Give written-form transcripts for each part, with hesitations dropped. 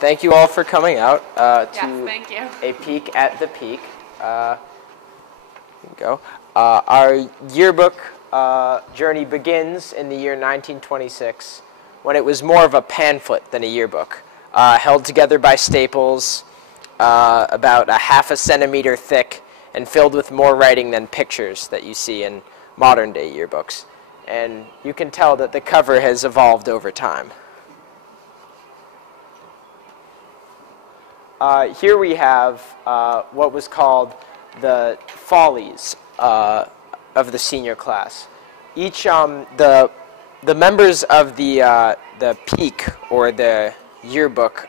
thank you all for coming out Yes, thank you. a peek at the peak. Here we go. Our yearbook journey begins in the year 1926, when it was more of a pamphlet than a yearbook, held together by staples, about a half a centimeter thick, and filled with more writing than pictures that you see in modern-day yearbooks. And you can tell that the cover has evolved over time. Here we have what was called the Follies of the senior class. Each the members of the peak, or the yearbook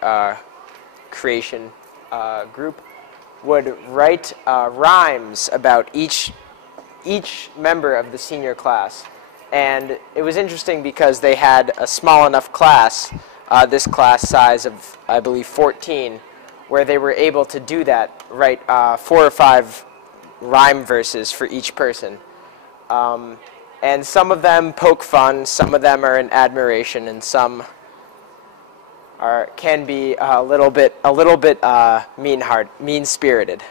creation group, would write rhymes about each member of the senior class. And it was interesting because they had a small enough class, this class size of, I believe, 14, where they were able to do that, write 4 or 5 rhyme verses for each person. And some of them poke fun, some of them are in admiration, and some can be a little bit mean-spirited.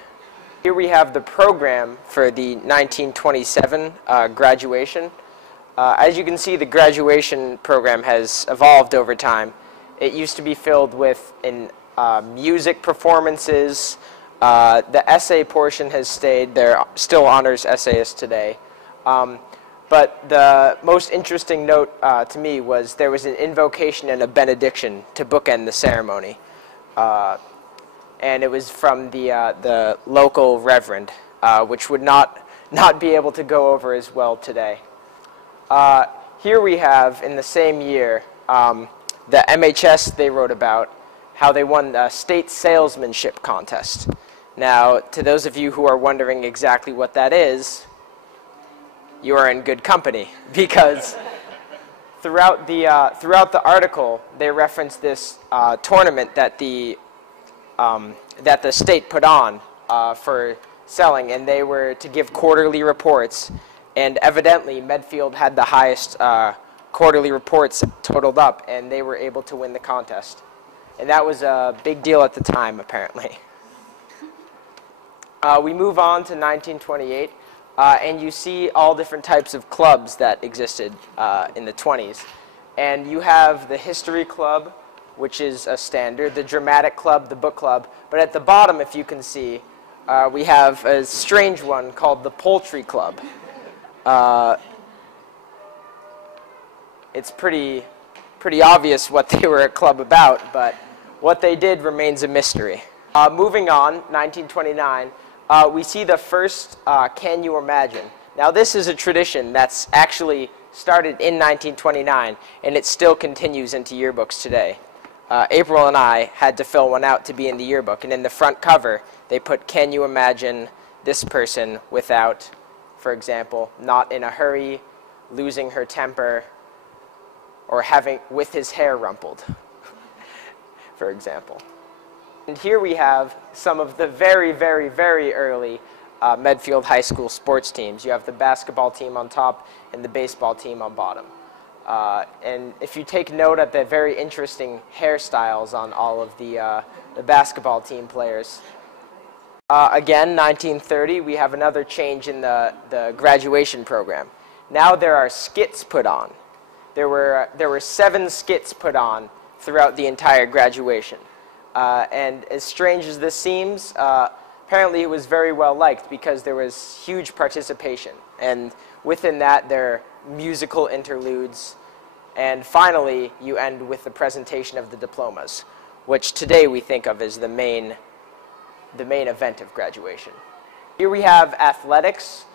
Here we have the program for the 1927 graduation. As you can see, the graduation program has evolved over time. It used to be filled with music performances. The essay portion has stayed. There are still honors essayists today. But the most interesting note to me was there was an invocation and a benediction to bookend the ceremony. And it was from the local reverend, which would not be able to go over as well today. Here we have, in the same year, the MHS, they wrote about how they won the state salesmanship contest. Now, to those of you who are wondering exactly what that is, you are in good company, because throughout the article, they reference this tournament that the state put on for selling, and they were to give quarterly reports. And evidently, Medfield had the highest quarterly reports totaled up, and they were able to win the contest. And that was a big deal at the time, apparently. We move on to 1928, and you see all different types of clubs that existed in the 20s. And you have the History Club, which is a standard, the Dramatic Club, the Book Club. But at the bottom, if you can see, we have a strange one called the Poultry Club. It's pretty obvious what they were a club about, but what they did remains a mystery. Moving on, 1929, we see the first Can You Imagine? Now, this is a tradition that's actually started in 1929, and it still continues into yearbooks today. April and I had to fill one out to be in the yearbook, and in the front cover, they put, "Can you imagine this person without, for example, not in a hurry, losing her temper, or with his hair rumpled," for example. And here we have some of the very, very, very early Medfield High School sports teams. You have the basketball team on top and the baseball team on bottom. And if you take note at the very interesting hairstyles on all of the basketball team players. Again, 1930, we have another change in the graduation program. Now there are skits put on. There were 7 skits put on throughout the entire graduation. And as strange as this seems, apparently it was very well liked because there was huge participation. And within that, there are musical interludes. And finally, you end with the presentation of the diplomas, which today we think of as the main event of graduation. Here we have athletics.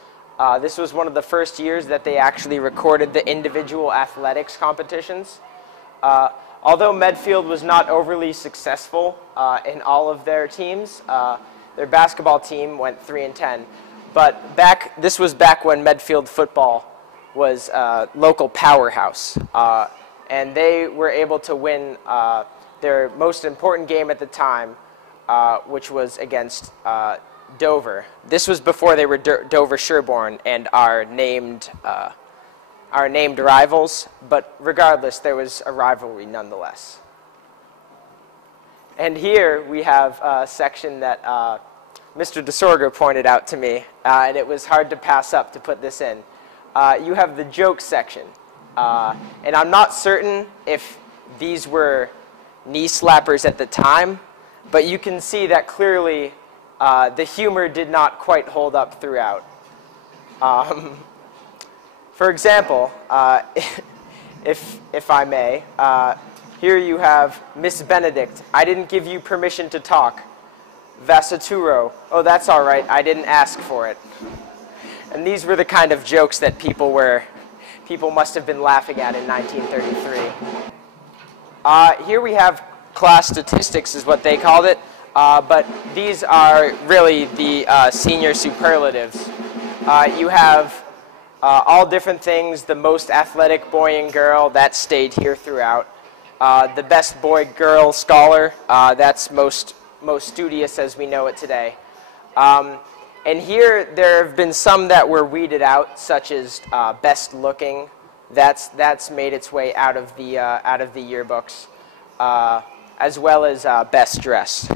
This was one of the first years that they actually recorded the individual athletics competitions. Although Medfield was not overly successful in all of their teams, their basketball team went 3-10. But this was back when Medfield football was a local powerhouse. And they were able to win their most important game at the time, which was against Dover. This was before they were Dover-Sherborne and our named rivals, but regardless, there was a rivalry nonetheless. And here we have a section that Mr. DeSorger pointed out to me, and it was hard to pass up to put this in. You have the joke section. And I'm not certain if these were knee slappers at the time, but you can see that clearly the humor did not quite hold up throughout. For example, if I may, here you have Miss Benedict. I didn't give you permission to talk. Vassaturo. Oh, that's all right. I didn't ask for it. And these were the kind of jokes that people must have been laughing at in 1933. Here we have class statistics is what they called it, but these are really the senior superlatives. You have all different things. The most athletic boy and girl, that stayed here throughout. The best boy-girl scholar, that's most studious as we know it today. And here there have been some that were weeded out, such as best looking. That's made its way out of the yearbooks, as well as best dressed.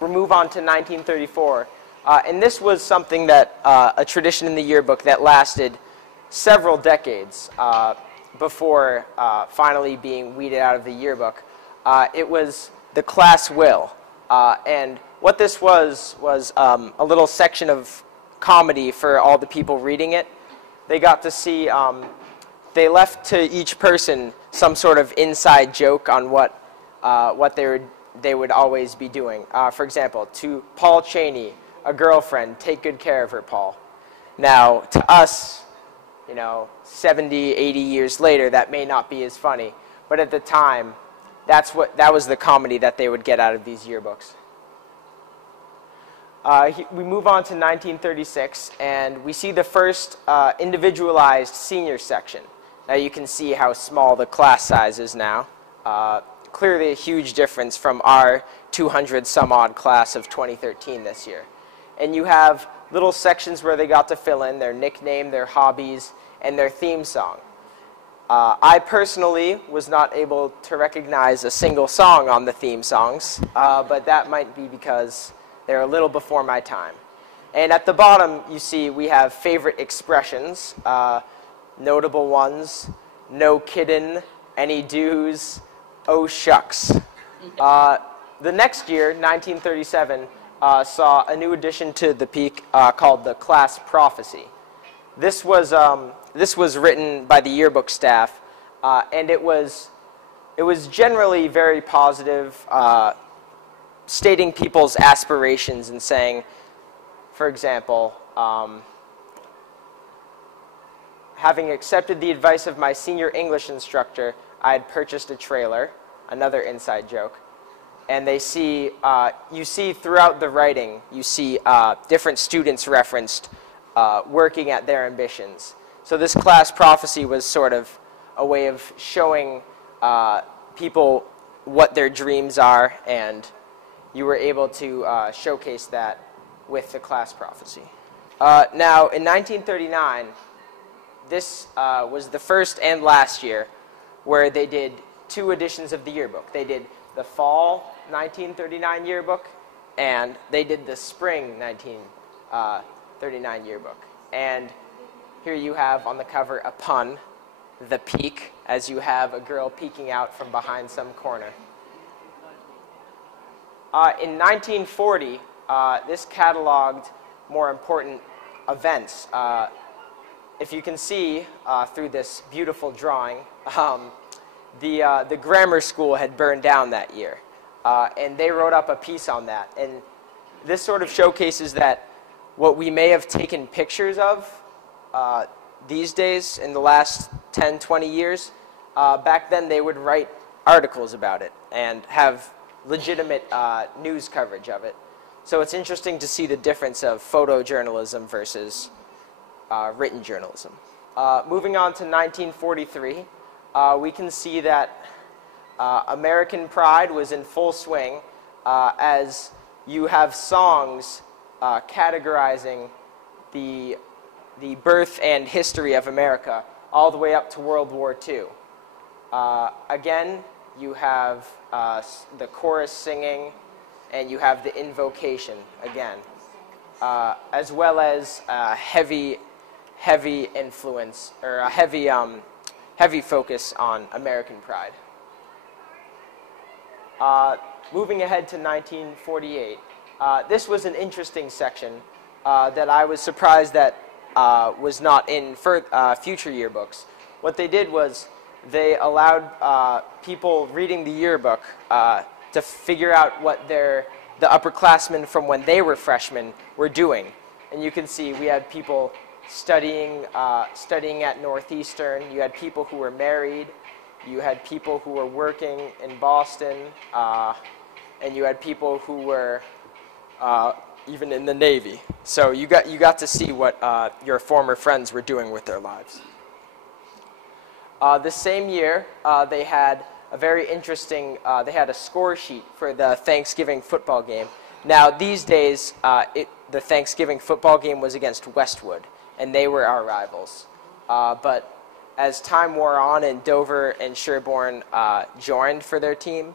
We'll move on to 1934, and this was something that a tradition in the yearbook that lasted several decades before finally being weeded out of the yearbook. It was the class will, and what this was a little section of comedy for all the people reading it. They got to see, they left to each person some sort of inside joke on what they would always be doing. For example, to Paul Cheney, a girlfriend, take good care of her, Paul. Now, to us, 70, 80 years later, that may not be as funny, but at the time, that was the comedy that they would get out of these yearbooks. We move on to 1936, and we see the first individualized senior section. Now you can see how small the class size is now. Clearly a huge difference from our 200-some-odd class of 2013 this year. And you have little sections where they got to fill in their nickname, their hobbies, and their theme song. I personally was not able to recognize a single song on the theme songs, but that might be because they're a little before my time. And at the bottom, you see we have favorite expressions, notable ones, no kiddin', any dues, oh shucks. The next year, 1937, saw a new addition to the peak called the class prophecy. This was written by the yearbook staff, and it was generally very positive, stating people's aspirations and saying, for example, having accepted the advice of my senior English instructor, I had purchased a trailer, another inside joke. And they see, you see throughout the writing, you see different students referenced working at their ambitions. So this class prophecy was sort of a way of showing people what their dreams are, and you were able to showcase that with the class prophecy. Now, in 1939, this was the first and last year where they did two editions of the yearbook. They did the fall 1939 yearbook, and they did the spring 1939 yearbook. And here you have on the cover a pun, the peek, as you have a girl peeking out from behind some corner. In 1940, this cataloged more important events. If you can see through this beautiful drawing, the grammar school had burned down that year, and they wrote up a piece on that. And this sort of showcases that what we may have taken pictures of these days in the last 10, 20 years, back then they would write articles about it and have legitimate news coverage of it. So it's interesting to see the difference of photojournalism versus written journalism. Moving on to 1943, we can see that American Pride was in full swing as you have songs categorizing the birth and history of America all the way up to World War II. Again, you have the chorus singing, and you have the invocation again, as well as heavy influence, or a heavy focus on American pride. Moving ahead to 1948, this was an interesting section that I was surprised that was not in future yearbooks. What they did was they allowed people reading the yearbook to figure out what the upperclassmen from when they were freshmen were doing. And you can see we had people studying at Northeastern. You had people who were married. You had people who were working in Boston. And you had people who were even in the Navy. So you got to see what your former friends were doing with their lives. The same year, they had a very interesting, they had a score sheet for the Thanksgiving football game. Now, these days, the Thanksgiving football game was against Westwood, and they were our rivals. But as time wore on and Dover and Sherborne joined for their team,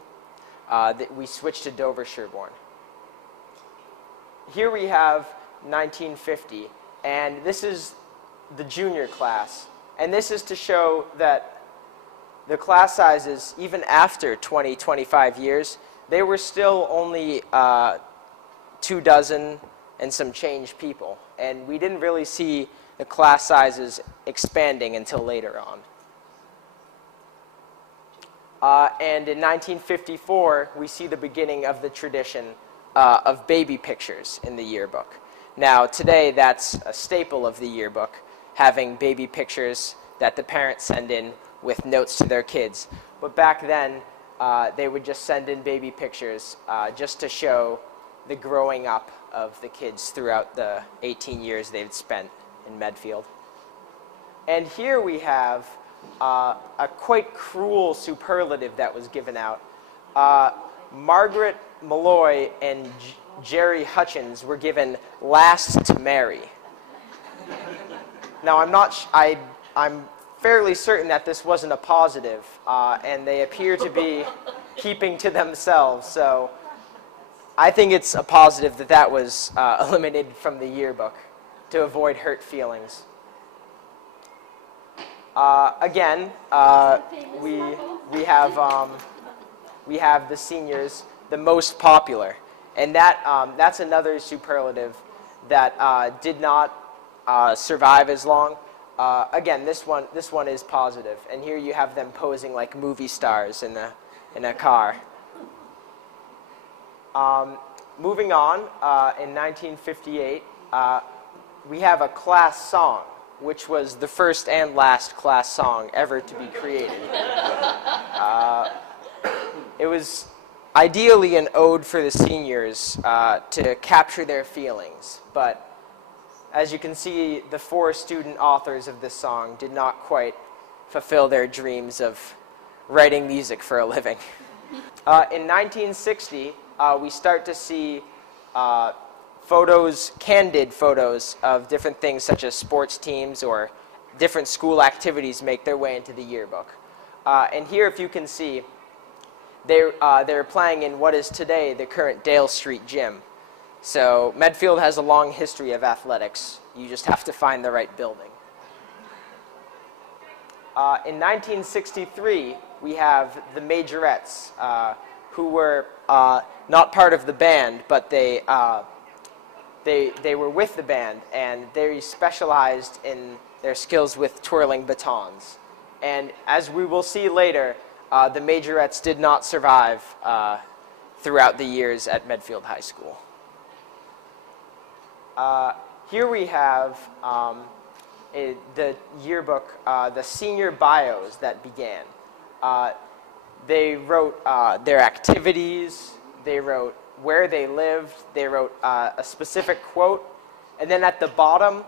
we switched to Dover-Sherborne. Here we have 1950, and this is the junior class. And this is to show that the class sizes, even after 20, 25 years, they were still only 24 and some change people. And we didn't really see the class sizes expanding until later on. And in 1954, we see the beginning of the tradition of baby pictures in the yearbook. Now, today, that's a staple of the yearbook, having baby pictures that the parents send in with notes to their kids. But back then, they would just send in baby pictures just to show the growing up of the kids throughout the 18 years they'd spent in Medfield. And here we have a quite cruel superlative that was given out. Margaret Malloy and Jerry Hutchins were given last to marry. Now, I'm fairly certain that this wasn't a positive, and they appear to be keeping to themselves. So I think it's a positive that that was eliminated from the yearbook to avoid hurt feelings. Again, we have the seniors, the most popular, and that's another superlative that did not survive as long. Again, this one is positive, and here you have them posing like movie stars in a car. Moving on, in 1958, we have a class song, which was the first and last class song ever to be created. It was ideally an ode for the seniors to capture their feelings, but as you can see, the 4 student authors of this song did not quite fulfill their dreams of writing music for a living. In 1960, we start to see candid photos of different things such as sports teams or different school activities make their way into the yearbook. And here, if you can see, they're playing in what is today the current Dale Street Gym. So Medfield has a long history of athletics. You just have to find the right building. In 1963, we have the Majorettes, who were not part of the band, but they were with the band, and they specialized in their skills with twirling batons. And as we will see later, the Majorettes did not survive throughout the years at Medfield High School. Here we have the yearbook, the senior bios that began. They wrote their activities, they wrote where they lived, they wrote a specific quote, and then at the bottom,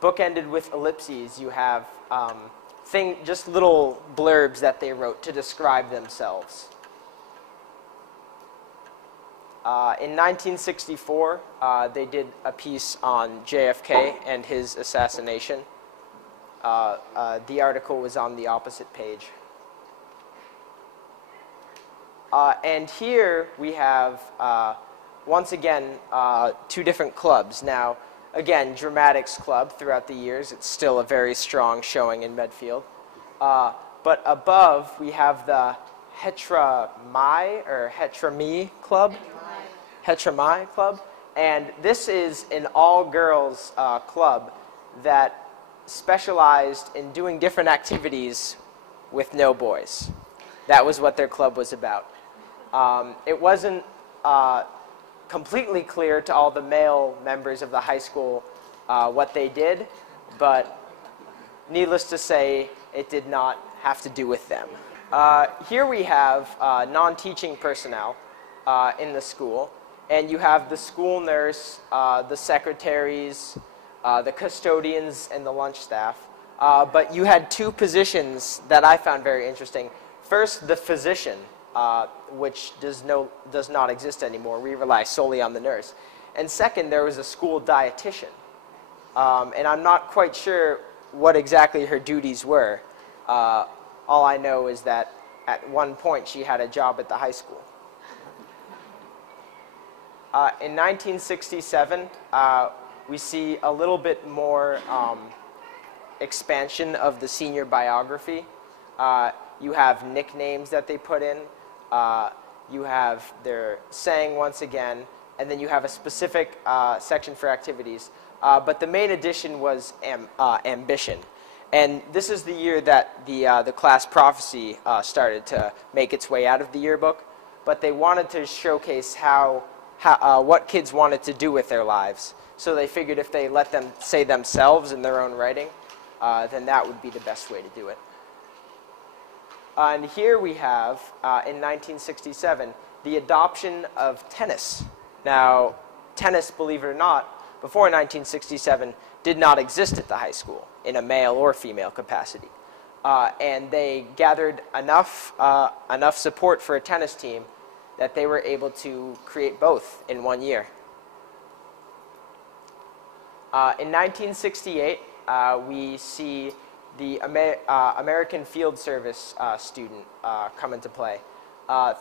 bookended with ellipses, you have just little blurbs that they wrote to describe themselves. In 1964, they did a piece on JFK and his assassination. The article was on the opposite page. And here we have, once again, two different clubs. Now, again, dramatics club throughout the years. It's still a very strong showing in Medfield. But above, we have the Hetramai or Hetrami Club. Hetramai Club. And this is an all-girls club that specialized in doing different activities with no boys. That was what their club was about. It wasn't completely clear to all the male members of the high school what they did, but needless to say, it did not have to do with them. Here we have non-teaching personnel in the school, and you have the school nurse, the secretaries, the custodians, and the lunch staff. But you had two positions that I found very interesting. First, the physician, which does not exist anymore. We rely solely on the nurse. And second, there was a school dietitian. And I'm not quite sure what exactly her duties were. All I know is that at one point she had a job at the high school. In 1967, we see a little bit more expansion of the senior biography. You have nicknames that they put in. You have their saying once again, and then you have a specific section for activities. But the main addition was ambition. And this is the year that the class prophecy started to make its way out of the yearbook. But they wanted to showcase what kids wanted to do with their lives. So they figured if they let them say themselves in their own writing, then that would be the best way to do it. And here we have, in 1967, the adoption of tennis. Now, tennis, believe it or not, before 1967, did not exist at the high school in a male or female capacity. And they gathered enough support for a tennis team that they were able to create both in one year. In 1968, we see the American Field Service student come into play.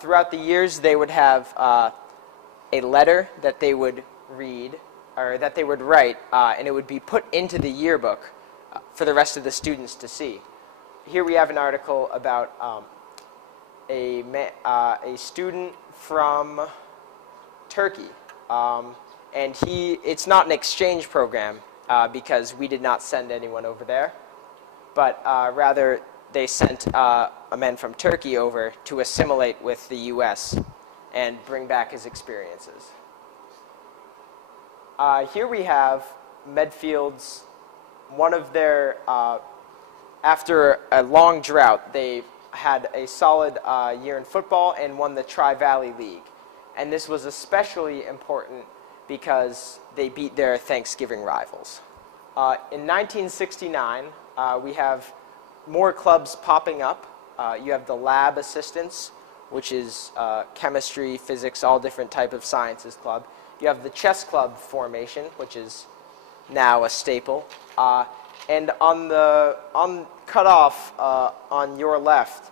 Throughout the years, they would have a letter that they would read, or that they would write, and it would be put into the yearbook for the rest of the students to see. Here we have an article about a student from Turkey, and it's not an exchange program because we did not send anyone over there, but rather they sent a man from Turkey over to assimilate with the U.S. and bring back his experiences. Here we have Medfield's, one of their, after a long drought, they had a solid year in football and won the Tri-Valley League. And this was especially important because they beat their Thanksgiving rivals. In 1969, we have more clubs popping up. You have the lab assistants, which is chemistry, physics, all different type of sciences club. You have the chess club formation, which is now a staple. And on cutoff on your left,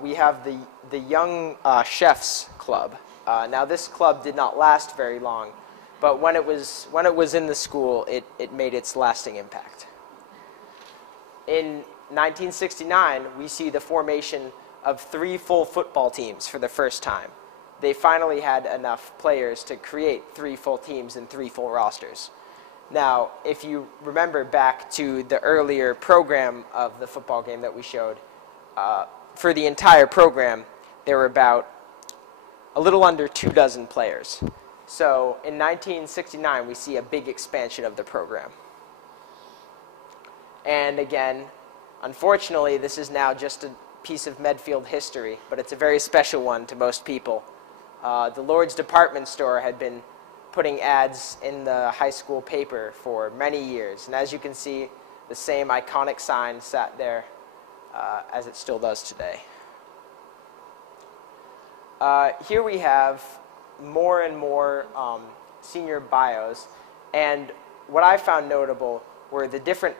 we have the Young Chefs Club. Now this club did not last very long, but when it was in the school, it made its lasting impact. In 1969, we see the formation of 3 full football teams for the first time. They finally had enough players to create 3 full teams and 3 full rosters. Now, if you remember back to the earlier program of the football game that we showed, for the entire program, there were about a little under 24 players. So in 1969, we see a big expansion of the program. And again, unfortunately, this is now just a piece of Medfield history, but it's a very special one to most people. The Lord's Department Store had been putting ads in the high school paper for many years. And as you can see, the same iconic sign sat there as it still does today. Here we have more and more senior bios. And what I found notable were the different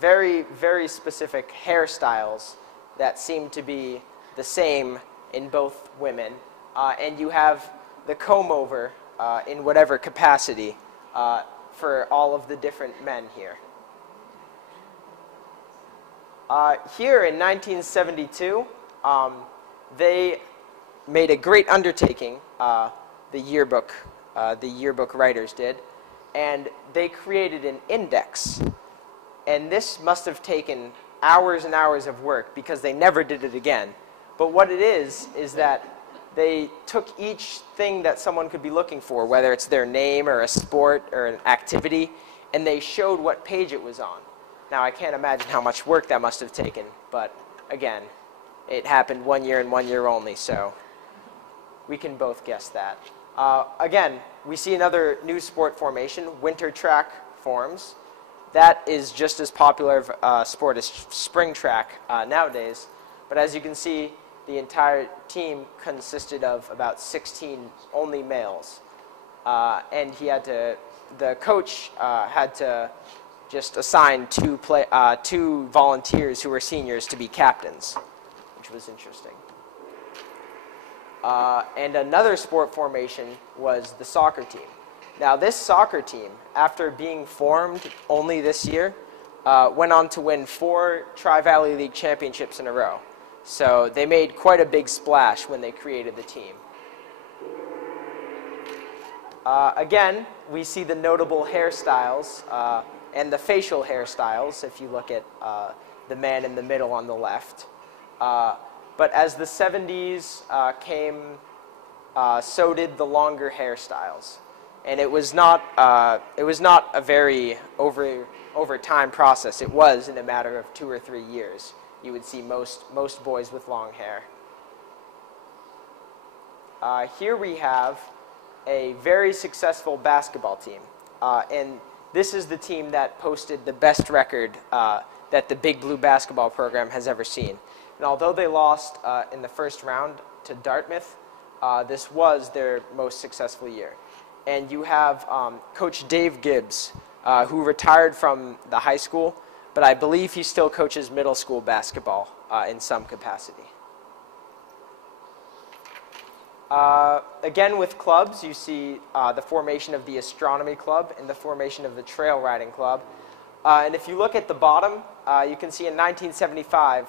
very, very specific hairstyles that seemed to be the same in both women, and you have the comb-over in whatever capacity for all of the different men here. Here in 1972, they made a great undertaking, the yearbook writers did, and they created an index. And this must have taken hours and hours of work because they never did it again. But what it is that they took each thing that someone could be looking for, whether it's their name or a sport or an activity, and they showed what page it was on. Now, I can't imagine how much work that must have taken, but again, it happened 1 year and 1 year only, so we can both guess that. Again, we see another new sport formation, winter track forms. That is just as popular of a sport as spring track nowadays, but as you can see, the entire team consisted of about 16 only males, and the coach had to just assign two volunteers who were seniors to be captains, which was interesting. And another sport formation was the soccer team. Now, this soccer team, after being formed only this year, went on to win 4 Tri-Valley League championships in a row. So they made quite a big splash when they created the team. Again, we see the notable hairstyles and the facial hairstyles, if you look at the man in the middle on the left. But as the 70s came, so did the longer hairstyles. And it was not a very over time process. It was in a matter of 2 or 3 years. You would see most boys with long hair. Here we have a very successful basketball team. And this is the team that posted the best record that the Big Blue basketball program has ever seen. And although they lost in the first round to Dartmouth, this was their most successful year. And you have Coach Dave Gibbs, who retired from the high school, but I believe he still coaches middle school basketball in some capacity. Again, with clubs, you see the formation of the Astronomy Club and the formation of the Trail Riding Club. And if you look at the bottom, you can see in 1975,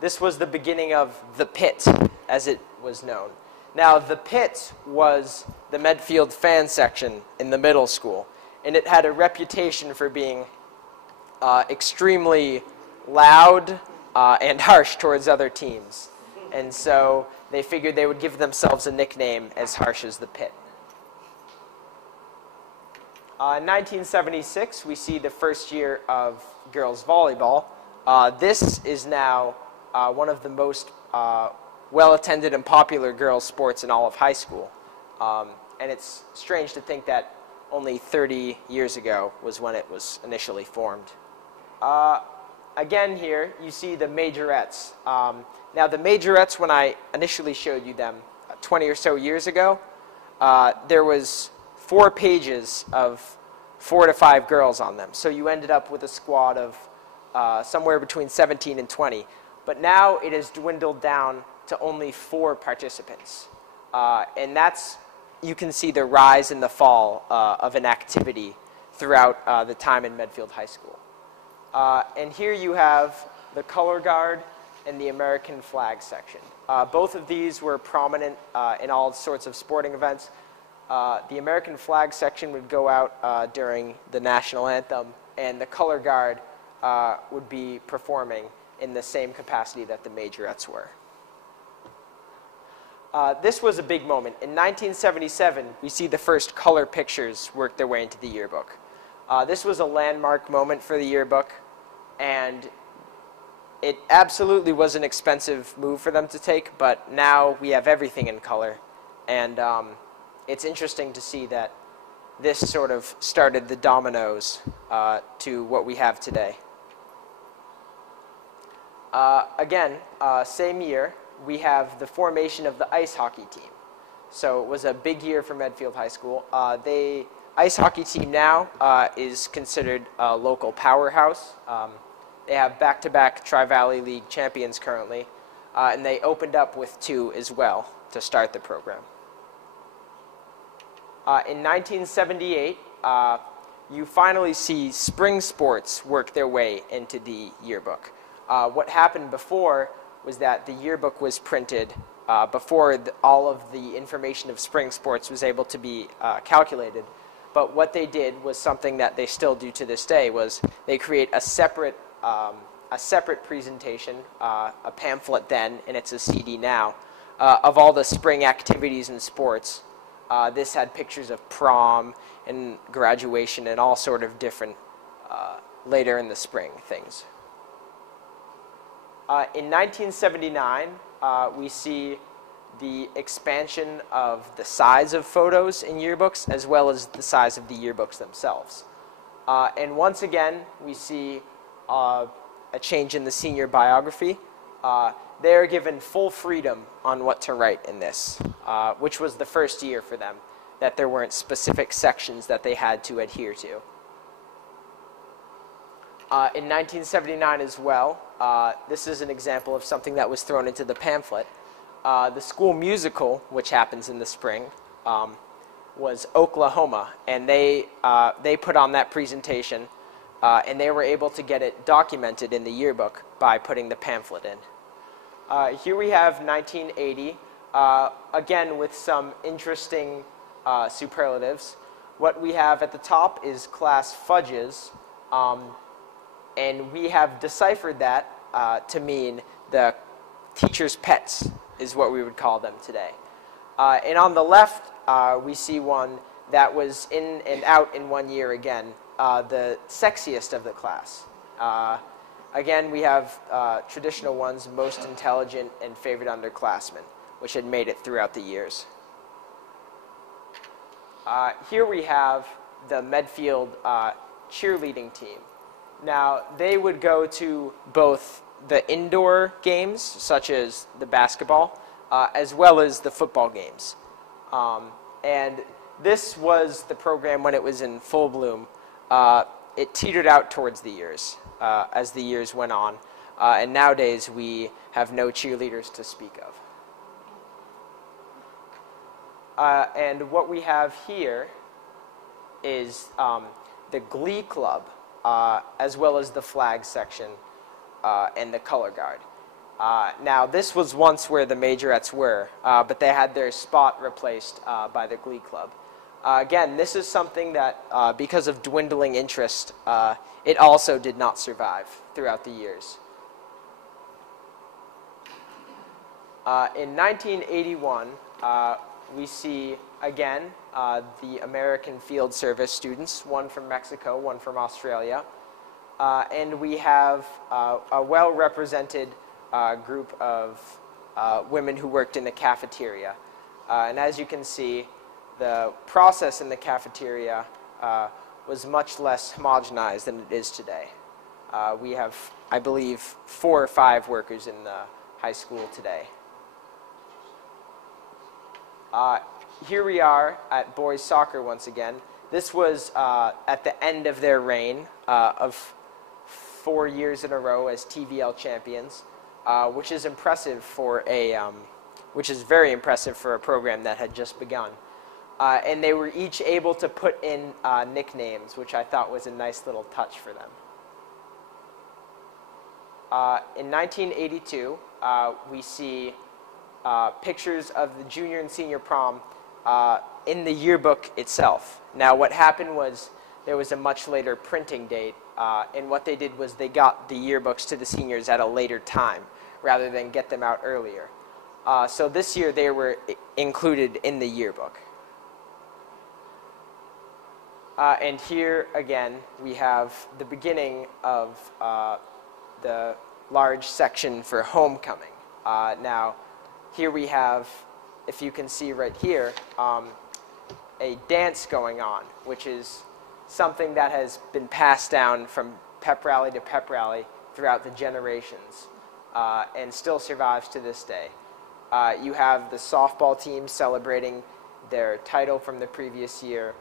this was the beginning of the Pit, as it was known. Now, the Pit was the Medfield fan section in the middle school, and it had a reputation for being extremely loud and harsh towards other teams. And so they figured they would give themselves a nickname as harsh as the Pit. In 1976, we see the first year of girls volleyball. This is now one of the most well-attended and popular girls' sports in all of high school. And it's strange to think that only 30 years ago was when it was initially formed. Again here, you see the Majorettes. Now, the Majorettes, when I initially showed you them 20 or so years ago, there was 4 pages of 4 to 5 girls on them. So you ended up with a squad of somewhere between 17 and 20. But now it has dwindled down to only 4 participants. And you can see the rise and the fall of an activity throughout the time in Medfield High School. And here you have the color guard and the American flag section. Both of these were prominent in all sorts of sporting events. The American flag section would go out during the national anthem, and the color guard would be performing in the same capacity that the Majorettes were. This was a big moment. In 1977, we see the first color pictures work their way into the yearbook. This was a landmark moment for the yearbook, and it absolutely was an expensive move for them to take, but now we have everything in color, and it's interesting to see that this sort of started the dominoes to what we have today. Again, same year, we have the formation of the ice hockey team. So it was a big year for Medfield High School. The ice hockey team now is considered a local powerhouse. They have back-to-back Tri-Valley League champions currently. and they opened up with 2 as well to start the program. In 1978, you finally see spring sports work their way into the yearbook. What happened before was that the yearbook was printed before all of the information of spring sports was able to be calculated. But what they did was something that they still do to this day, was they create a separate presentation, a pamphlet then, and it's a CD now, of all the spring activities and sports. This had pictures of prom and graduation and all sort of different later in the spring things. In 1979, we see the expansion of the size of photos in yearbooks as well as the size of the yearbooks themselves. And once again, we see a change in the senior biography. They are given full freedom on what to write in this, which was the first year for them, that there weren't specific sections that they had to adhere to. In 1979 as well, this is an example of something that was thrown into the pamphlet. The school musical, which happens in the spring, was Oklahoma, and they put on that presentation, and they were able to get it documented in the yearbook by putting the pamphlet in. Here we have 1980, again with some interesting superlatives. What we have at the top is class fudges, and we have deciphered that to mean the teacher's pets is what we would call them today. And on the left, we see one that was in and out in 1 year again, the sexiest of the class. Again, we have traditional ones, most intelligent and favorite underclassmen, which had made it throughout the years. Here we have the Medfield cheerleading team. Now, they would go to both the indoor games, such as the basketball, as well as the football games. And this was the program when it was in full bloom. It teetered out towards the years as the years went on. And nowadays, we have no cheerleaders to speak of. And what we have here is the Glee Club, as well as the flag section and the color guard. Now, this was once where the Majorettes were, but they had their spot replaced by the Glee Club. Again, this is something that, because of dwindling interest, it also did not survive throughout the years. In 1981, we see, again, the American Field Service students, one from Mexico, one from Australia. And we have a well-represented group of women who worked in the cafeteria. And as you can see, the process in the cafeteria was much less homogenized than it is today. We have, I believe, 4 or 5 workers in the high school today. Here we are at boys soccer once again. This was at the end of their reign of 4 years in a row as TVL champions, which is impressive for which is very impressive for a program that had just begun. And they were each able to put in nicknames, which I thought was a nice little touch for them. In 1982, we see pictures of the junior and senior prom in the yearbook itself. Now, what happened was there was a much later printing date, and what they did was they got the yearbooks to the seniors at a later time rather than get them out earlier. So this year they were included in the yearbook. And here, again, we have the beginning of the large section for homecoming. Now, here we have, if you can see right here, a dance going on, which is something that has been passed down from pep rally to pep rally throughout the generations and still survives to this day. You have the softball team celebrating their title from the previous year,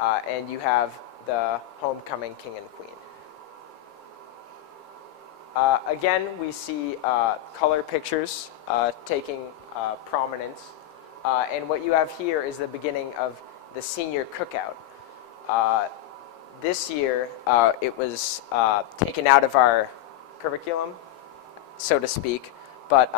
and you have the homecoming king and queen. Again, we see color pictures taking prominence. And what you have here is the beginning of the senior cookout. This year, it was taken out of our curriculum, so to speak. But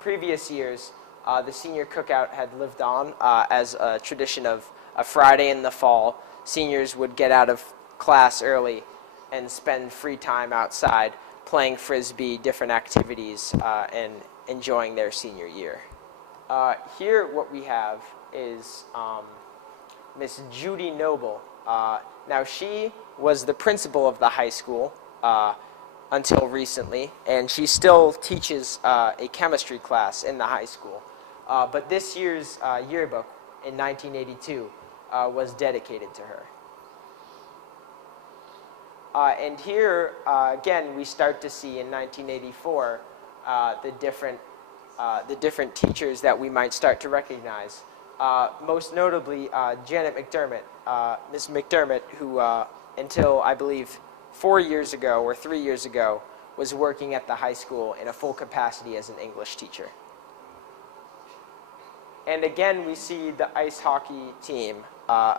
previous years, the senior cookout had lived on as a tradition of a Friday in the fall. Seniors would get out of class early and spend free time outside playing Frisbee, different activities, and enjoying their senior year. Here what we have is Miss Judy Noble. Now she was the principal of the high school until recently, and she still teaches a chemistry class in the high school. But this year's yearbook in 1982 was dedicated to her. And here, again, we start to see in 1984 the different teachers that we might start to recognize. Most notably, Janet Mcdermott, Ms. Mcdermott, who until, I believe, 4 years ago or 3 years ago, was working at the high school in a full capacity as an English teacher. And again, we see the ice hockey team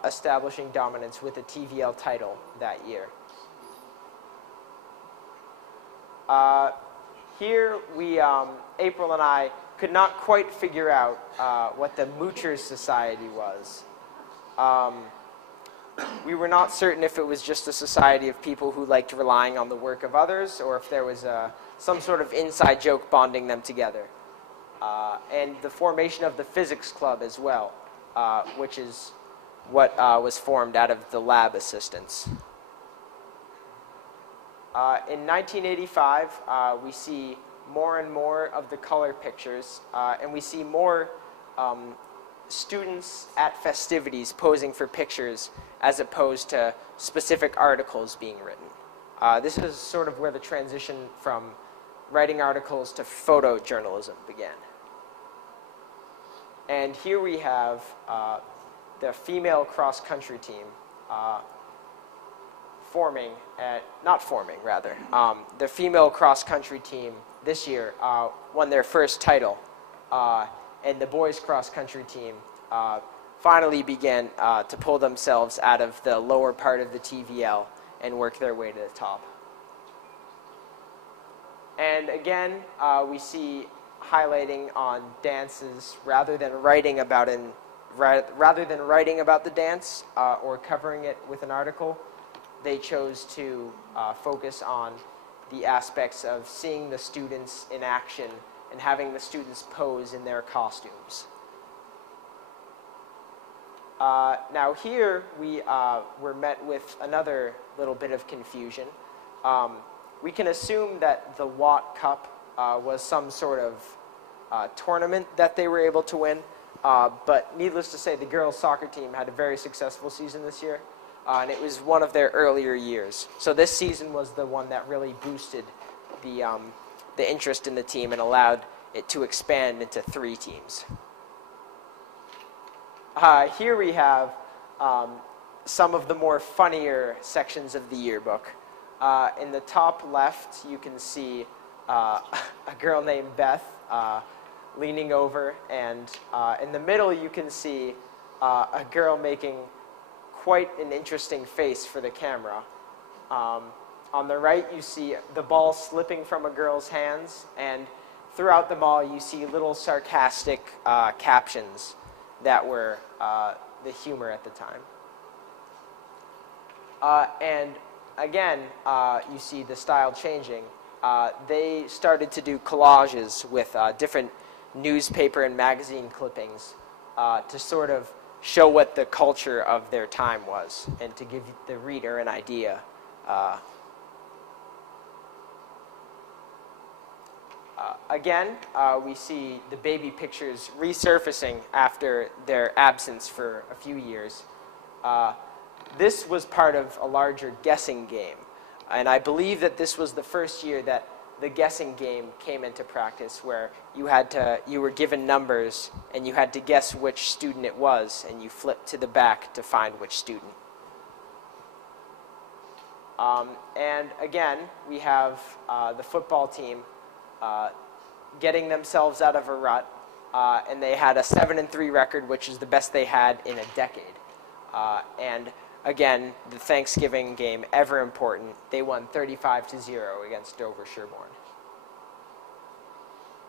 establishing dominance with a TVL title that year. Here, April and I could not quite figure out what the Moochers Society was. We were not certain if it was just a society of people who liked relying on the work of others, or if there was some sort of inside joke bonding them together. And the formation of the physics club as well, which is what was formed out of the lab assistants. In 1985, we see more and more of the color pictures, and we see more students at festivities posing for pictures as opposed to specific articles being written. This is sort of where the transition from writing articles to photojournalism began. And here we have the female cross-country team the female cross-country team this year won their first title, and the boys cross-country team finally began to pull themselves out of the lower part of the TVL and work their way to the top. And again, we see highlighting on dances rather than writing about the dance or covering it with an article. They chose to focus on the aspects of seeing the students in action and having the students pose in their costumes. Now here we were met with another little bit of confusion. We can assume that the Watt Cup was some sort of tournament that they were able to win, but needless to say, the girls' soccer team had a very successful season this year. And it was one of their earlier years. So this season was the one that really boosted the interest in the team and allowed it to expand into 3 teams. Here we have some of the more funnier sections of the yearbook. In the top left, you can see a girl named Beth leaning over, and in the middle, you can see a girl making quite an interesting face for the camera. On the right, you see the ball slipping from a girl's hands, and throughout them all, you see little sarcastic captions that were the humor at the time. And again, you see the style changing. They started to do collages with different newspaper and magazine clippings to sort of show what the culture of their time was and to give the reader an idea. Again, we see the baby pictures resurfacing after their absence for a few years. This was part of a larger guessing game, and I believe that this was the first year that the guessing game came into practice, where you were given numbers and you had to guess which student it was, and you flipped to the back to find which student. And again, we have the football team getting themselves out of a rut, and they had a 7-3 record, which is the best they had in a decade. And again, the Thanksgiving game, ever important, they won 35-0 against Dover Sherborne.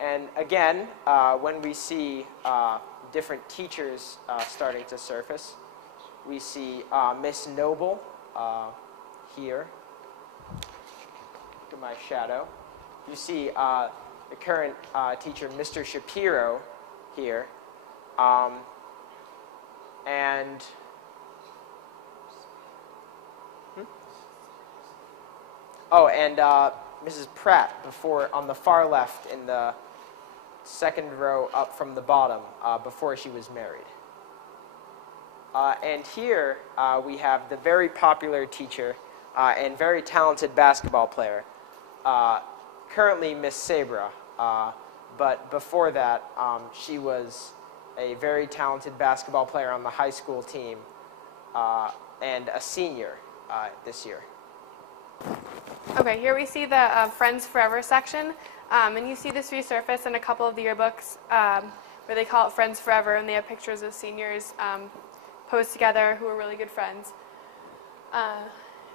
And again, when we see different teachers starting to surface, we see Miss Noble here. Look at my shadow. You see the current teacher, Mr. Shapiro, here. And Mrs. Pratt, before, on the far left in the second row up from the bottom, before she was married. And here we have the very popular teacher and very talented basketball player, currently Miss Sabra, but before that she was a very talented basketball player on the high school team and a senior this year. Okay, here we see the Friends Forever section, and you see this resurface in a couple of the yearbooks where they call it Friends Forever, and they have pictures of seniors posed together who are really good friends.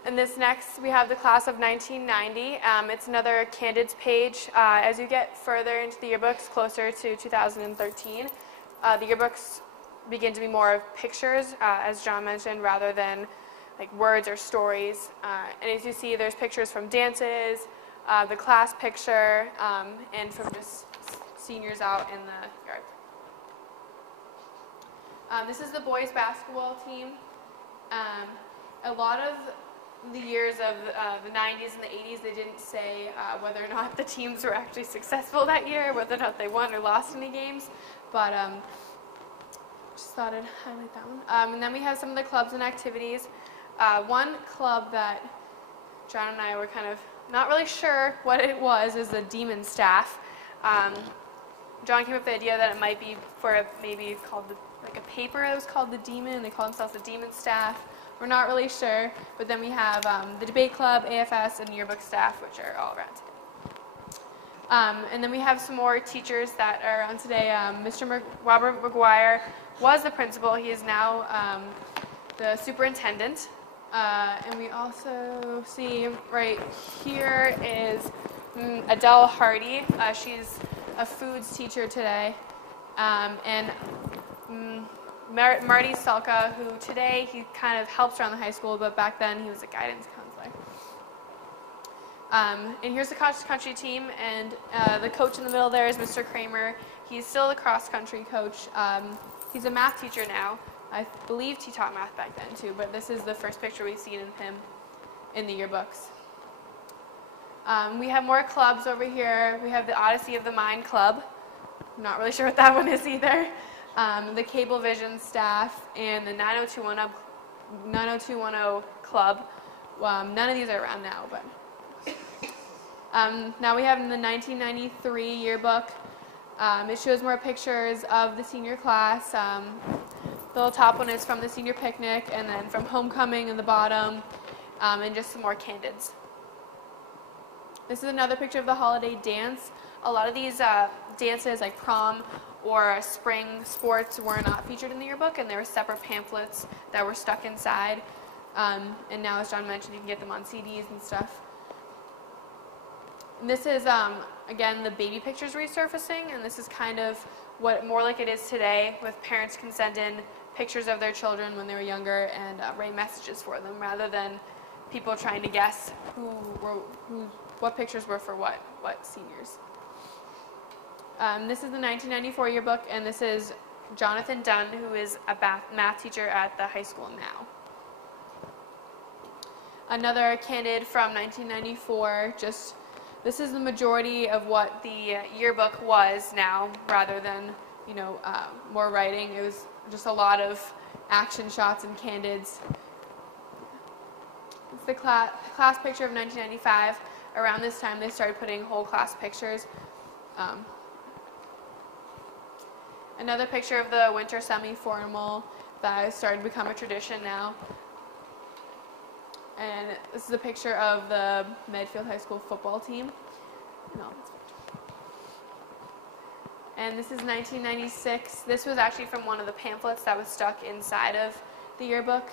And this next, we have the class of 1990. It's another Candidates page. As you get further into the yearbooks, closer to 2013, the yearbooks begin to be more of pictures, as John mentioned, rather than like words or stories. And as you see, there's pictures from dances, the class picture, and from just seniors out in the yard. This is the boys basketball team. A lot of the years of the 90s and the 80s, they didn't say whether or not the teams were actually successful that year, whether or not they won or lost any games, but just thought I'd highlight that one. And then we have some of the clubs and activities. One club that John and I were kind of not really sure what it was is the Demon Staff. John came up with the idea that it might be for maybe called like a paper that was called the Demon. They call themselves the Demon Staff. We're not really sure. But then we have the Debate Club, AFS, and Yearbook staff, which are all around today. And then we have some more teachers that are around today. Mr. Robert McGuire was the principal. He is now the superintendent. And we also see right here is Adele Hardy. She's a foods teacher today. And Marty Salka, who today he kind of helps around the high school, but back then he was a guidance counselor. And here's the cross-country team, and the coach in the middle there is Mr. Kramer. He's still the cross-country coach. He's a math teacher now. I believed he taught math back then too, but this is the first picture we've seen of him in the yearbooks. We have more clubs over here. We have the Odyssey of the Mind Club. I'm not really sure what that one is either. The Cablevision staff and the 90210 club. None of these are around now, but now we have in the 1993 yearbook. It shows more pictures of the senior class. The little top one is from the senior picnic, and then from homecoming in the bottom, and just some more candids. This is another picture of the holiday dance. A lot of these dances, like prom or spring sports, were not featured in the yearbook, and there were separate pamphlets that were stuck inside. And now, as John mentioned, you can get them on CDs and stuff. And this is, again, the baby pictures resurfacing, and this is kind of what more like it is today, with parents can send in pictures of their children when they were younger and write messages for them, rather than people trying to guess what pictures were for what seniors. This is the 1994 yearbook, and this is Jonathan Dunn, who is a math teacher at the high school now. Another candid from 1994, this is the majority of what the yearbook was now, rather than, more writing. It was just a lot of action shots and candids. It's the class picture of 1995. Around this time, they started putting whole class pictures. Another picture of the winter semi-formal that has started to become a tradition now. And this is a picture of the Medfield High School football team. And this is 1996. This was actually from one of the pamphlets that was stuck inside of the yearbook.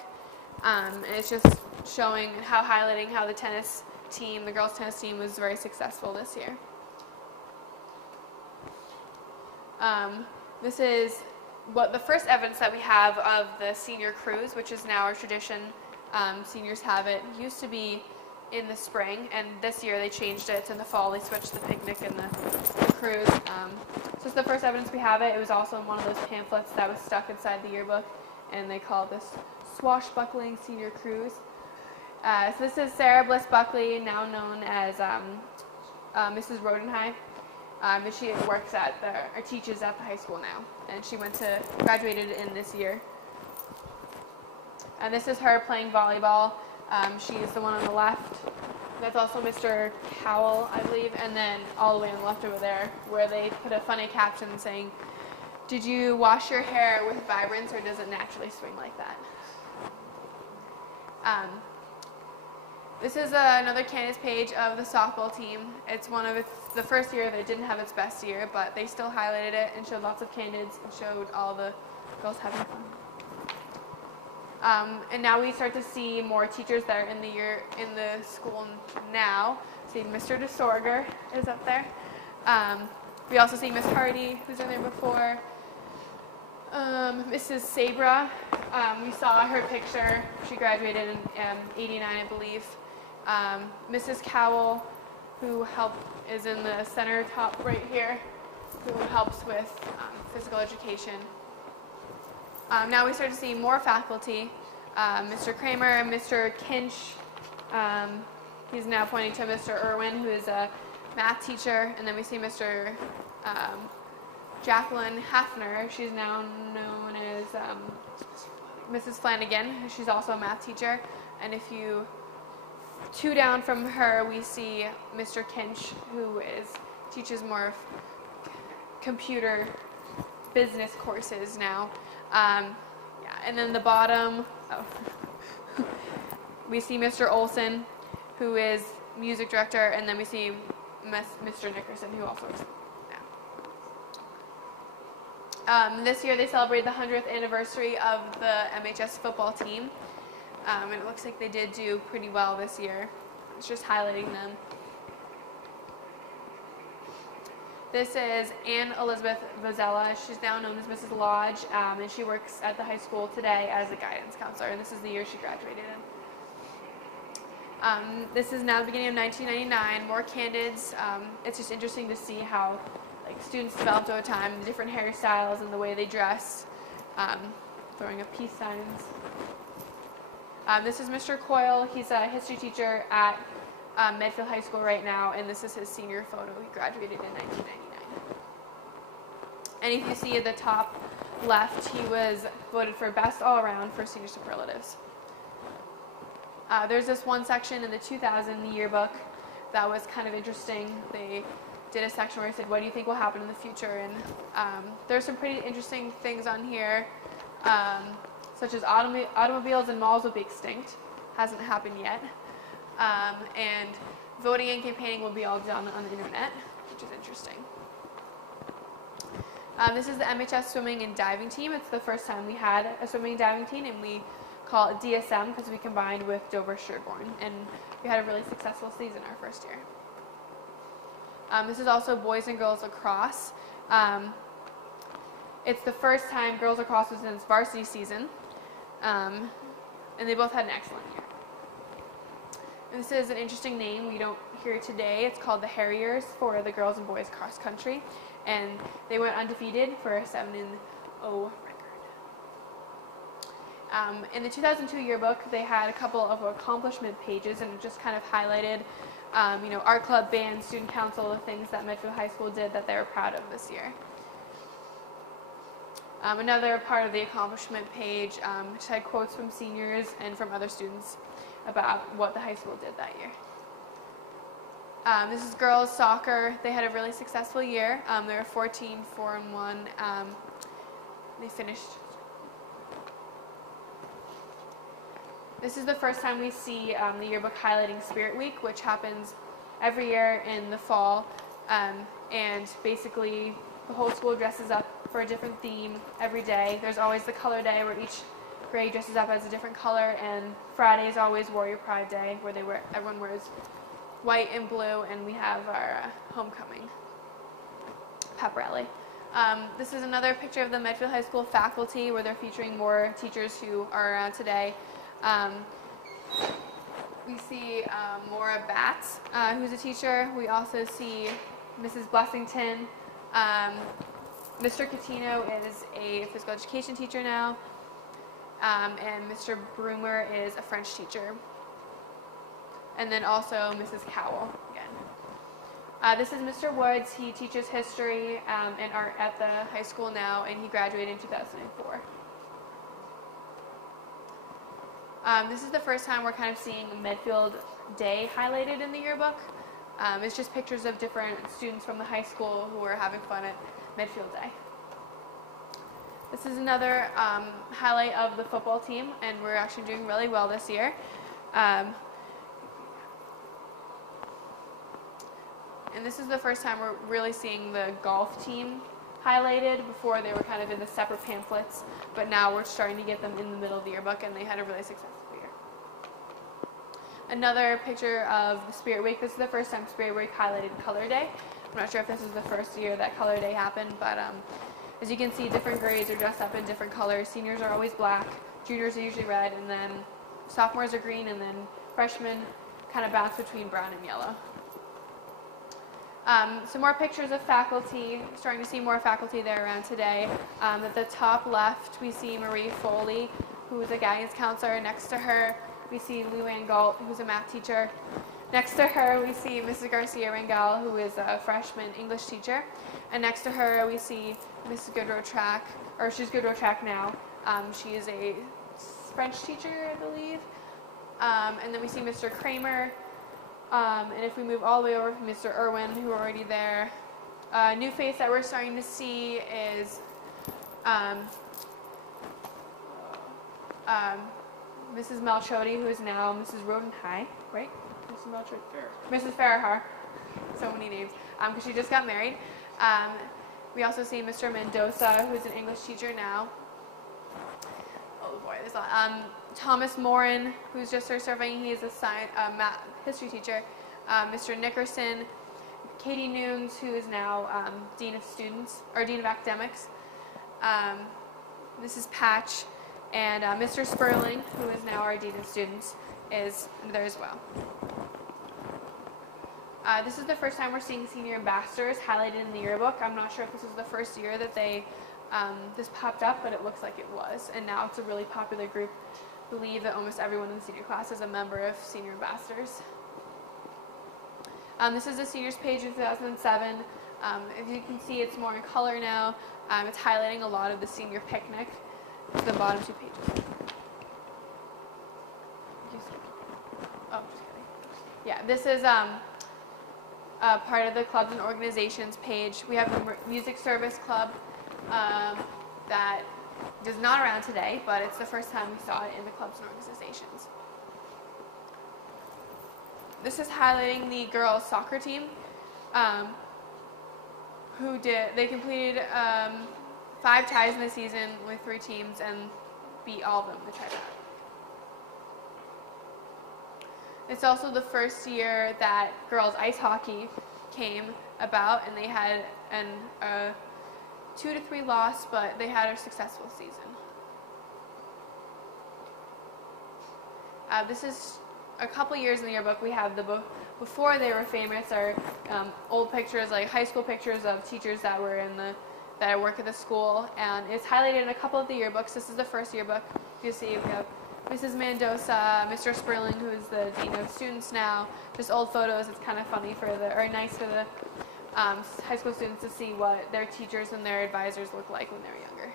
And it's just showing highlighting how the tennis team, the girls' tennis team, was very successful this year. This is the first evidence that we have of the senior cruise, which is now a tradition. Seniors have it. It used to be in the spring, and this year they changed it to the fall. They switched the picnic and the cruise. So it's the first evidence we have it. It was also in one of those pamphlets that was stuck inside the yearbook, and they called this swashbuckling senior cruise. So this is Sarah Bliss Buckley, now known as Mrs. Rodenheim. And she works or teaches at the high school now, and she graduated in this year. And this is her playing volleyball. She's the one on the left. That's also Mr. Cowell, I believe, and then all the way on the left over there, where they put a funny caption saying, "Did you wash your hair with vibrance, or does it naturally swing like that?" This is another candidates page of the softball team. It's the first year that it didn't have its best year, but they still highlighted it and showed lots of candidates and showed all the girls having fun. And now we start to see more teachers that are in the school now. See, Mr. DeSorger is up there. We also see Miss Hardy, who's in there before. Mrs. Sabra, we saw her picture. She graduated in '89, I believe. Mrs. Cowell, who is in the center top right here, who helps with physical education. Now we start to see more faculty. Mr. Kramer, Mr. Kinch, he's now pointing to Mr. Irwin, who is a math teacher, and then we see Mr. Jacqueline Hafner. She's now known as Mrs. Flanagan. She's also a math teacher. And if you two down from her, we see Mr. Kinch, who teaches more computer business courses now. And then the bottom, we see Mr. Olson, who is music director, and then we see Mr. Nickerson, who also is now. This year they celebrated the 100th anniversary of the MHS football team, and it looks like they did do pretty well this year. It's just highlighting them. This is Anne Elizabeth Vozella. She's now known as Mrs. Lodge, and she works at the high school today as a guidance counselor, and this is the year she graduated in. This is now the beginning of 1999. More candidates. It's just interesting to see how students developed over time, the different hairstyles and the way they dress, throwing up peace signs. This is Mr. Coyle. He's a history teacher at Medfield High School right now, and this is his senior photo. He graduated in 1999. And if you see at the top left, he was voted for best all around for senior superlatives. There's this one section in the 2000 yearbook that was kind of interesting. They did a section where he said, "What do you think will happen in the future?" And there's some pretty interesting things on here, such as automobiles and malls will be extinct. Hasn't happened yet. And voting and campaigning will be all done on the internet, which is interesting. This is the MHS swimming and diving team. It's the first time we had a swimming and diving team, and we call it DSM because we combined with Dover Sherborne, and we had a really successful season our first year. This is also boys and girls lacrosse. It's the first time girls lacrosse was in its varsity season, and they both had an excellent year. And this is an interesting name we don't hear today. It's called the Harriers for the girls and boys cross country, and they went undefeated for a 7-0 record. In the 2002 yearbook, they had a couple of accomplishment pages, and it just kind of highlighted, art club, band, student council, the things that Medfield High School did that they were proud of this year. Another part of the accomplishment page just had quotes from seniors and from other students about what the high school did that year. This is girls soccer. They had a really successful year. They were 14-4-1. They finished. This is the first time we see the yearbook highlighting Spirit Week, which happens every year in the fall. And basically, the whole school dresses up for a different theme every day. There's always the color day where each grade dresses up as a different color, and Friday is always Warrior Pride Day, where everyone wears white and blue, and we have our homecoming pep rally. This is another picture of the Medfield High School faculty, where they're featuring more teachers who are around today. We see Maura Batts, who's a teacher. We also see Mrs. Blessington. Mr. Catino is a physical education teacher now, and Mr. Broomer is a French teacher. And then also Mrs. Cowell again. This is Mr. Woods. He teaches history and art at the high school now, and he graduated in 2004. This is the first time we're kind of seeing Medfield Day highlighted in the yearbook. It's just pictures of different students from the high school who are having fun at Medfield Day. This is another highlight of the football team, and we're actually doing really well this year. And this is the first time we're really seeing the golf team highlighted. Before they were kind of in the separate pamphlets, but now we're starting to get them in the middle of the yearbook, and they had a really successful year. Another picture of the Spirit Week. This is the first time Spirit Week highlighted Color Day. I'm not sure if this is the first year that Color Day happened, but as you can see, different grades are dressed up in different colors. Seniors are always black, juniors are usually red, and then sophomores are green, and then freshmen kind of bounce between brown and yellow. Some more pictures of faculty, starting to see more faculty there around today. At the top left, we see Marie Foley, who is a guidance counselor. Next to her, we see Lou Ann Galt, who's a math teacher. Next to her, we see Mrs. Garcia Rangel, who is a freshman English teacher. And next to her, we see Mrs. Goodrow Track, or she's Goodrow Track now. She is a French teacher, I believe. And then we see Mr. Kramer. And if we move all the way over from Mr. Irwin, who are already there, a new face that we're starting to see is Mrs. Malchody, who is now Mrs. Roden High, right? Mrs. Malchody? Mrs. Farahar. So many names, because she just got married. We also see Mr. Mendoza, who's an English teacher now. Oh boy, there's a lot. Thomas Morin, who's just serving, he is a math history teacher. Mr. Nickerson, Katie Nunes, who is now Dean of Students, or Dean of Academics. Mrs. Patch, and Mr. Sperling, who is now our Dean of Students, is there as well. This is the first time we're seeing senior ambassadors highlighted in the yearbook. I'm not sure if this is the first year that this popped up, but it looks like it was. And now it's a really popular group. I believe that almost everyone in the senior class is a member of senior ambassadors. This is the seniors page of 2007. As you can see, it's more in color now. It's highlighting a lot of the senior picnic. It's the bottom two pages. Oh, just kidding. Yeah, this is part of the clubs and organizations page. We have the music service club that is not around today, but it's the first time we saw it in the clubs and organizations. This is highlighting the girls soccer team, they completed 5 ties in the season with 3 teams and beat all of them in the tie-back. It's also the first year that girls ice hockey came about, and they had a 2-3 loss, but they had a successful season. This is a couple years in the yearbook. We have before they were famous are old pictures, like high school pictures of teachers that were that work at the school, and it's highlighted in a couple of the yearbooks. This is the first yearbook. You see we have Mrs. Mendoza, Mr. Sperling, who is the Dean of Students now. Just old photos. It's kind of funny nice for the high school students to see what their teachers and their advisors look like when they're younger.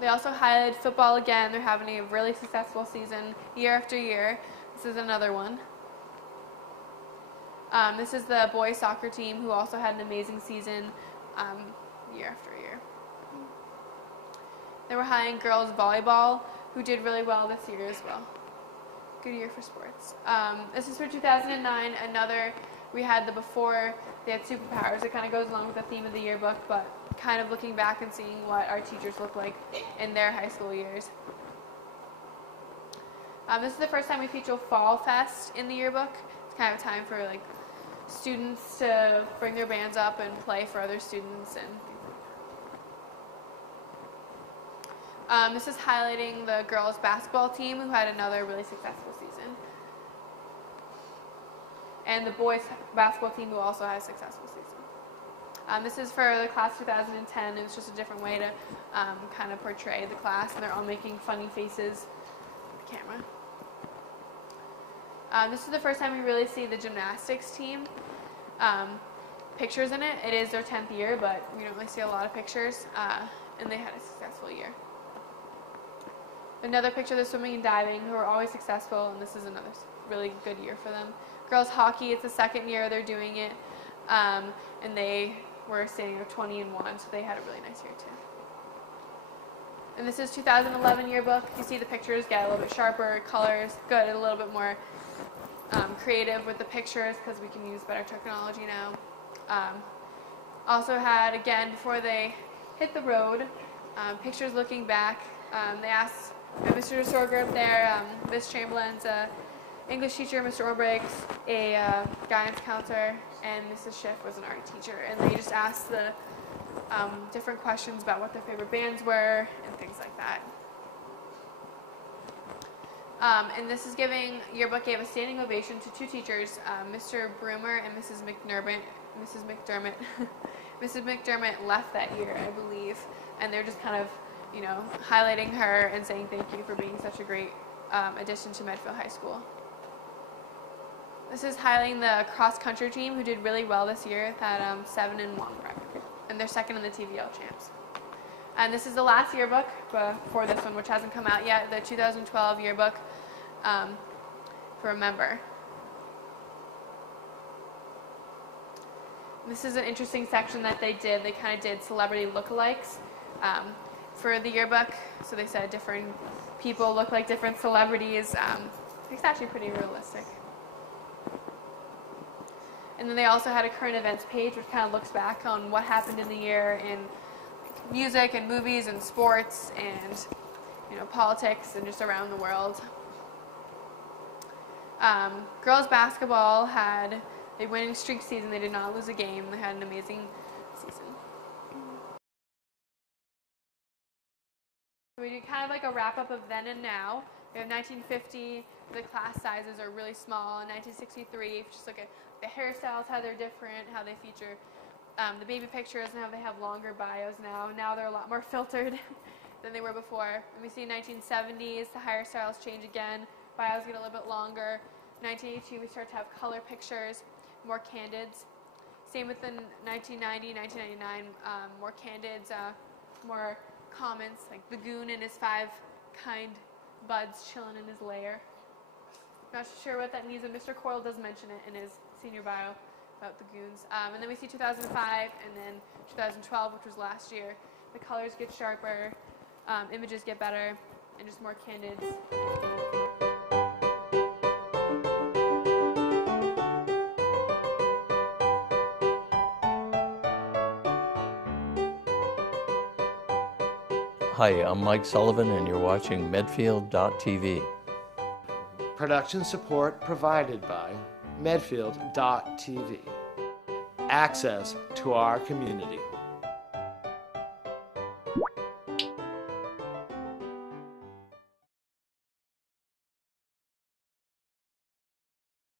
They also highlighted football again. They're having a really successful season year after year. This is another one. This is the boys soccer team, who also had an amazing season year after year. They were highlighting girls volleyball. who did really well this year as well. Good year for sports. This is for 2009. We had the before, they had superpowers. It kind of goes along with the theme of the yearbook, but kind of looking back and seeing what our teachers look like in their high school years. This is the first time we feature Fall Fest in the yearbook. It's kind of a time for like students to bring their bands up and play for other students and things like that. This is highlighting the girls basketball team who had another really successful season. And the boys basketball team who also had a successful season. This is for the class 2010. It's just a different way to kind of portray the class, and they're all making funny faces at the camera. This is the first time we really see the gymnastics team pictures in it. It is their 10th year, but we don't really see a lot of pictures, and they had a successful year. Another picture of the swimming and diving, who are always successful, and this is another really good year for them. Girls hockey, it's the second year they're doing it, and they were standing at 20-1, so they had a really nice year too. And this is 2011 yearbook. You see the pictures get a little bit sharper, colors good, a little bit more creative with the pictures because we can use better technology now. Also had, again, before they hit the road, pictures looking back. They asked Mr. Sorger up there, Miss Chamberlain's English teacher, Mr. Orbriggs, a guidance counselor, and Mrs. Schiff was an art teacher. And they just asked the different questions about what their favorite bands were and things like that. And this is yearbook gave a standing ovation to two teachers, Mr. Broomer and Mrs. Mcdermott. Mrs. Mcdermott left that year, I believe, and they're just kind of, highlighting her and saying thank you for being such a great addition to Medfield High School. This is highlighting the cross-country team who did really well this year at 7-1 record, and they're second in the TVL champs. And this is the last yearbook for this one, which hasn't come out yet, the 2012 yearbook for a member. This is an interesting section that they did. They kind of did celebrity lookalikes for the yearbook. So they said different people look like different celebrities. It's actually pretty realistic. And then they also had a current events page, which kind of looks back on what happened in the year in music and movies and sports and politics and just around the world. Girls basketball had a winning streak season. They did not lose a game. They had an amazing season. So we do kind of like a wrap up of then and now. We have 1950. The class sizes are really small. 1963, just look at the hairstyles, how they're different, how they feature the baby pictures and how they have longer bios now. Now they're a lot more filtered than they were before. And we see 1970s, the hairstyles change again. Bios get a little bit longer. 1982, we start to have color pictures, more candids. Same with the 1990, 1999, more candids, more comments, like the goon and his 5 kind buds chilling in his lair. Not sure what that means, but Mr. Coyle does mention it in his senior bio about the goons. And then we see 2005 and then 2012, which was last year. The colors get sharper, images get better, and just more candids. Hi, I'm Mike Sullivan and you're watching Medfield.tv. Production support provided by Medfield.tv. Access to our community.